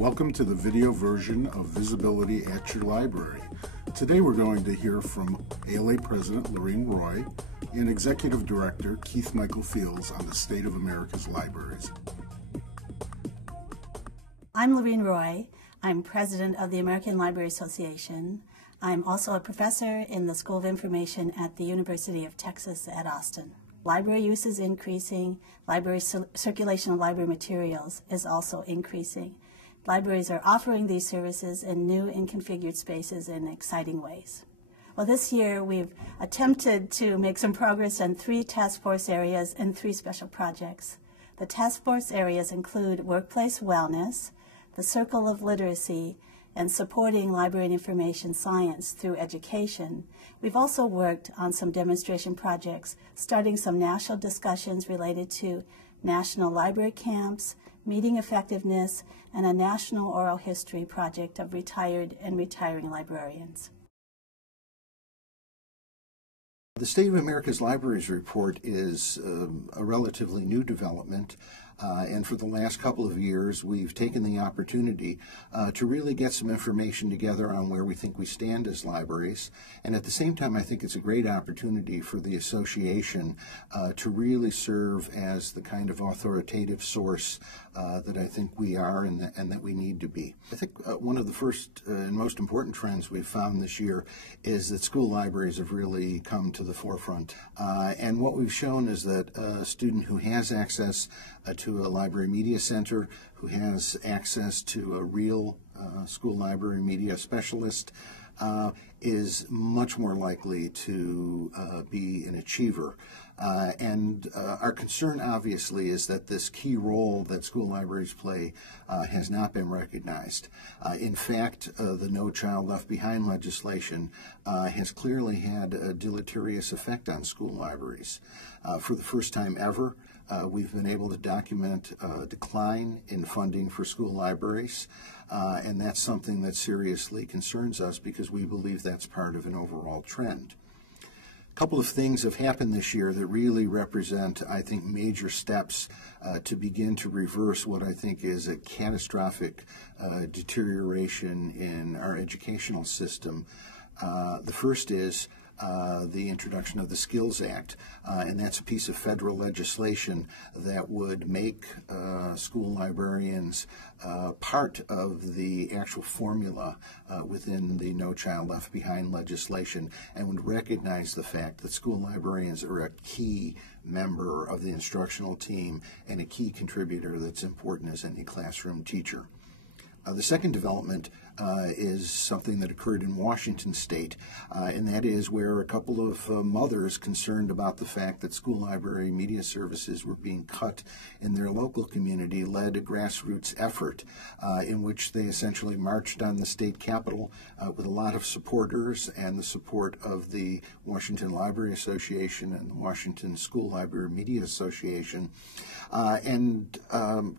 Welcome to the video version of Visibility at Your Library. Today we're going to hear from ALA President Loriene Roy and Executive Director Keith Michael Fiels on the state of America's libraries. I'm Loriene Roy. I'm President of the American Library Association. I'm also a professor in the School of Information at the University of Texas at Austin. Library use is increasing. Library circulation of library materials is also increasing. Libraries are offering these services in new and configured spaces in exciting ways. Well, this year we've attempted to make some progress on 3 task force areas and 3 special projects. The task force areas include workplace wellness, the Circle of Literacy, and supporting library and information science through education. We've also worked on some demonstration projects, starting some national discussions related to national library camps, meeting effectiveness, and a national oral history project of retired and retiring librarians. The State of America's Libraries report is a relatively new development, and for the last couple of years we've taken the opportunity to really get some information together on where we think we stand as libraries, and at the same time I think it's a great opportunity for the association to really serve as the kind of authoritative source that I think we are and that we need to be. I think one of the first and most important trends we've found this year is that school libraries have really come to the forefront. And what we've shown is that a student who has access to a library media center, who has access to a real school library media specialist, is much more likely to be an achiever. Our concern, obviously, is that this key role that school libraries play has not been recognized. In fact, the No Child Left Behind legislation has clearly had a deleterious effect on school libraries. For the first time ever, we've been able to document a decline in funding for school libraries, and that's something that seriously concerns us because we believe that's part of an overall trend. A couple of things have happened this year that really represent, I think, major steps to begin to reverse what I think is a catastrophic deterioration in our educational system. The first is the introduction of the Skills Act, and that's a piece of federal legislation that would make school librarians part of the actual formula within the No Child Left Behind legislation, and would recognize the fact that school librarians are a key member of the instructional team and a key contributor that's important as any classroom teacher. The second development is something that occurred in Washington State, and that is where a couple of mothers concerned about the fact that school library media services were being cut in their local community led a grassroots effort in which they essentially marched on the state capitol with a lot of supporters and the support of the Washington Library Association and the Washington School Library Media Association, and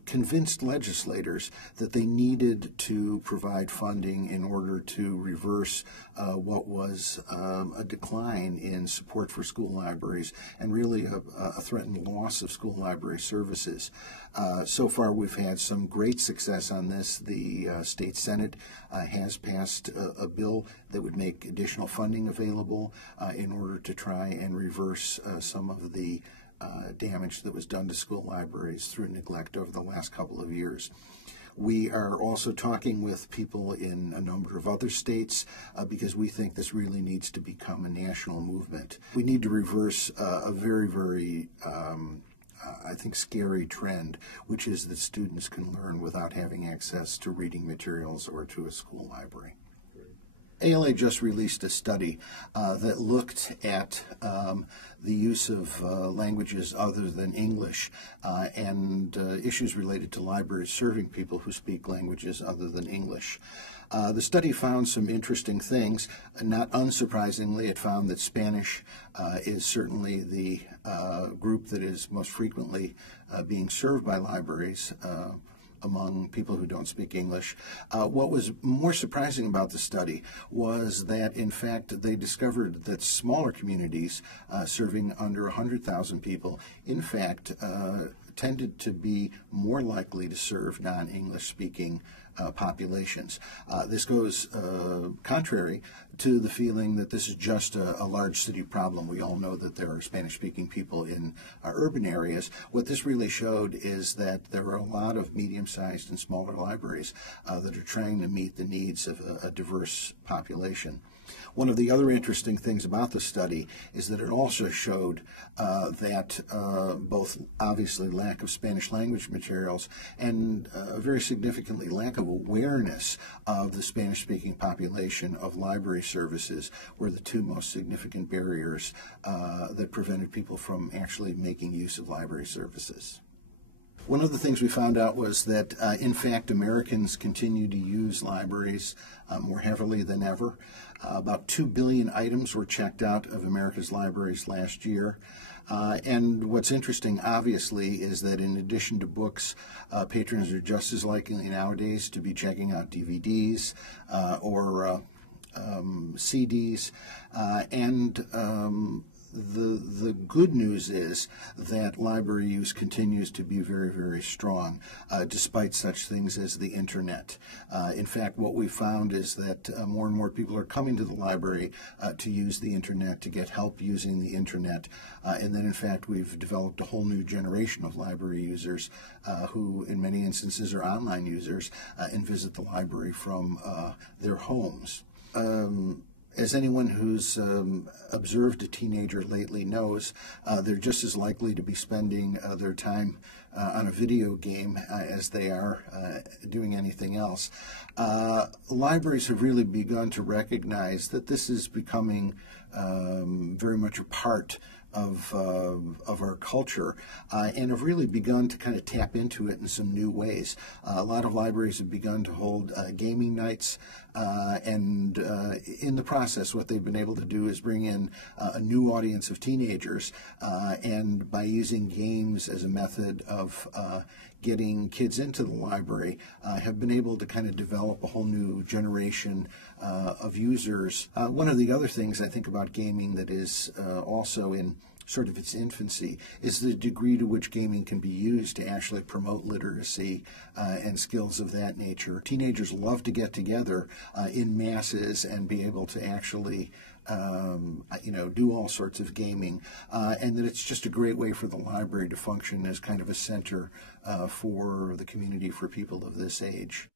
convinced legislators that they needed to provide funding in order to reverse what was a decline in support for school libraries and really a threatened loss of school library services. So far we've had some great success on this. The State Senate has passed a bill that would make additional funding available in order to try and reverse some of the damage that was done to school libraries through neglect over the last couple of years. We are also talking with people in a number of other states because we think this really needs to become a national movement. We need to reverse a very, very I think scary trend, which is that students can learn without having access to reading materials or to a school library. ALA just released a study that looked at the use of languages other than English and issues related to libraries serving people who speak languages other than English. The study found some interesting things. Not unsurprisingly, it found that Spanish is certainly the group that is most frequently being served by libraries among people who don't speak English. What was more surprising about the study was that, in fact, they discovered that smaller communities serving under 100,000 people, in fact, tended to be more likely to serve non-English speaking populations. This goes contrary to the feeling that this is just a large city problem. We all know that there are Spanish-speaking people in urban areas. What this really showed is that there are a lot of medium-sized and smaller libraries that are trying to meet the needs of a diverse population. One of the other interesting things about the study is that it also showed that both obviously lack of Spanish language materials and very significantly lack of awareness of the Spanish-speaking population of library services were the two most significant barriers that prevented people from actually making use of library services. One of the things we found out was that, in fact, Americans continue to use libraries more heavily than ever. About 2 billion items were checked out of America's libraries last year. And what's interesting, obviously, is that in addition to books, patrons are just as likely nowadays to be checking out DVDs or CDs, the good news is that library use continues to be very, very strong, despite such things as the internet. In fact, what we found is that more and more people are coming to the library to use the internet, to get help using the internet, and then in fact we've developed a whole new generation of library users who in many instances are online users and visit the library from their homes. As anyone who's observed a teenager lately knows, they're just as likely to be spending their time on a video game as they are doing anything else. Libraries have really begun to recognize that this is becoming very much a part of our culture, and have really begun to kind of tap into it in some new ways. A lot of libraries have begun to hold gaming nights, and in the process what they've been able to do is bring in a new audience of teenagers, and by using games as a method of getting kids into the library, have been able to kind of develop a whole new generation of users. One of the other things I think about gaming that is also in sort of its infancy is the degree to which gaming can be used to actually promote literacy and skills of that nature. Teenagers love to get together in masses and be able to actually do all sorts of gaming, and that it's just a great way for the library to function as kind of a center for the community for people of this age.